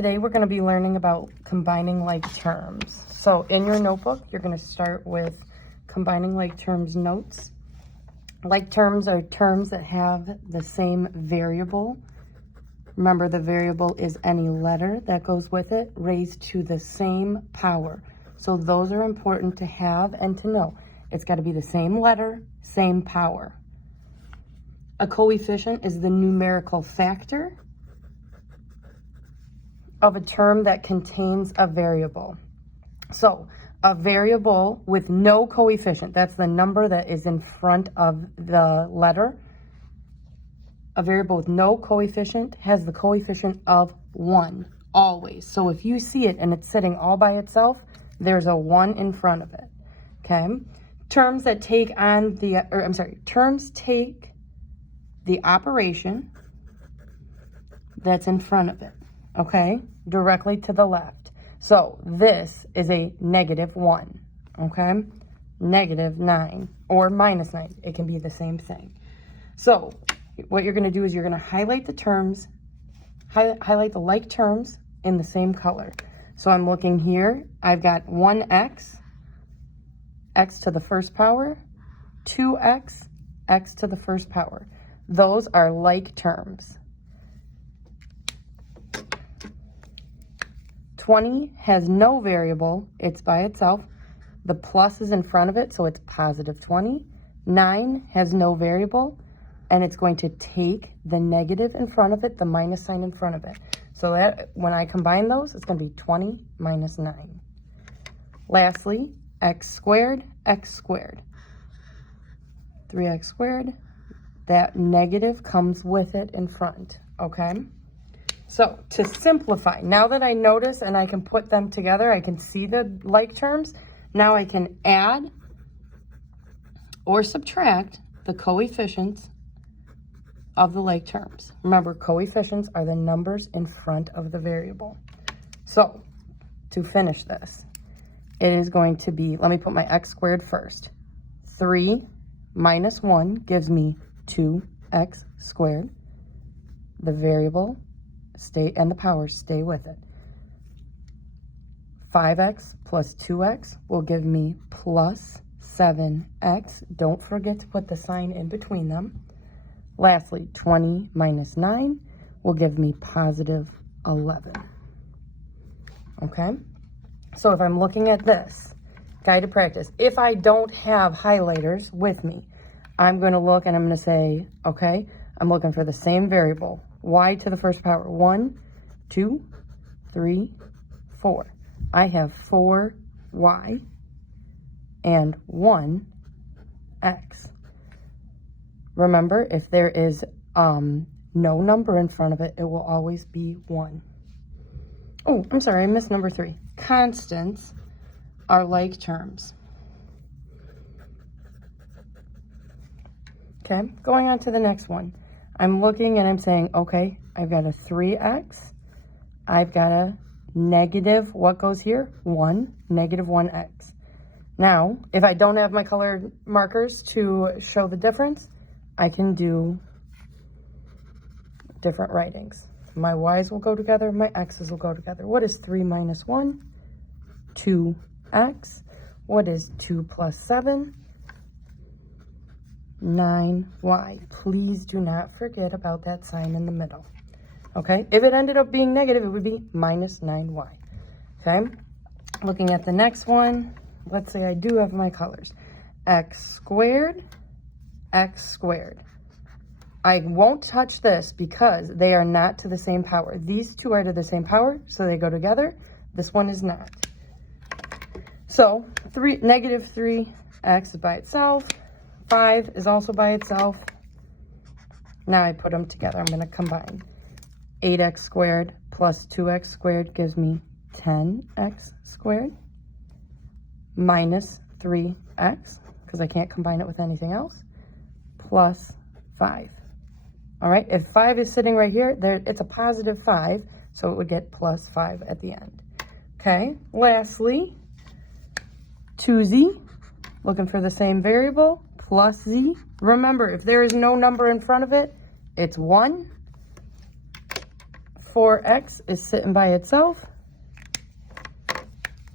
today we're going to be learning about combining like terms. So in your notebook, you're going to start with combining like terms notes. Like terms are terms that have the same variable. Remember, the variable is any letter that goes with it raised to the same power. So those are important to have and to know. It's got to be the same letter, same power. A coefficient is the numerical factor of a term that contains a variable. So a variable with no coefficient, that's the number that is in front of the letter. A variable with no coefficient has the coefficient of 1 always. So if you see it and it's sitting all by itself, there's a 1 in front of it. Okay? Terms that take on terms take the operation that's in front of it. Okay? Directly to the left. So this is a -1. Okay? -9 or -9. It can be the same thing. So what you're going to do is you're going to highlight the terms, highlight the like terms in the same color. So I'm looking here. I've got 1x, x to the first power, 2x, x to the first power. Those are like terms. 20 has no variable. It's by itself. The plus is in front of it, so it's +20. 9 has no variable, and it's going to take the negative in front of it, the minus sign in front of it. So that when I combine those, it's going to be 20 minus 9. Lastly, x squared, 3x squared. That negative comes with it in front, okay? So to simplify, now that I notice and I can put them together, I can see the like terms. Now I can add or subtract the coefficients of the like terms. Remember, coefficients are the numbers in front of the variable. So to finish this, it is going to be, let me put my x squared first. 3 minus 1 gives me 2x squared. The variable and the powers stay with it. 5x plus 2x will give me plus 7x. Don't forget to put the sign in between them. Lastly, 20 minus 9 will give me +11. Okay? So if I'm looking at this, guided practice, if I don't have highlighters with me, I'm going to look and I'm going to say, okay, I'm looking for the same variable. Y to the first power. 1, 2, 3, 4. I have 4y and 1x. Remember, if there is no number in front of it, it will always be 1. Oh, I'm sorry, I missed number 3. Constants are like terms. Okay, going on to the next one. I'm looking and I'm saying, okay, I've got a 3x. I've got a negative, what goes here? 1, -1x. Now, if I don't have my colored markers to show the difference, I can do different writings. My y's will go together, my x's will go together. What is 3 minus 1? 2x. What is 2 plus 7? 9y. Please do not forget about that sign in the middle. Okay? If it ended up being negative, it would be -9y. Okay? Looking at the next one, let's say I do have my colors. X squared. I won't touch this because they are not to the same power. These two are to the same power, so they go together. This one is not. So -3x is by itself. 5 is also by itself. Now I put them together. I'm going to combine. 8x squared plus 2x squared gives me 10x squared minus 3x, because I can't combine it with anything else, plus 5. All right, if 5 is sitting right here, it's a +5, so it would get +5 at the end. Okay, lastly, 2z, looking for the same variable, plus z. Remember, if there is no number in front of it, it's 1. 4x is sitting by itself.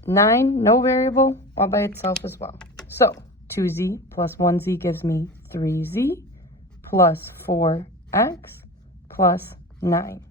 9, no variable, all by itself as well. So 2z plus 1z gives me 3z plus 4x plus 9.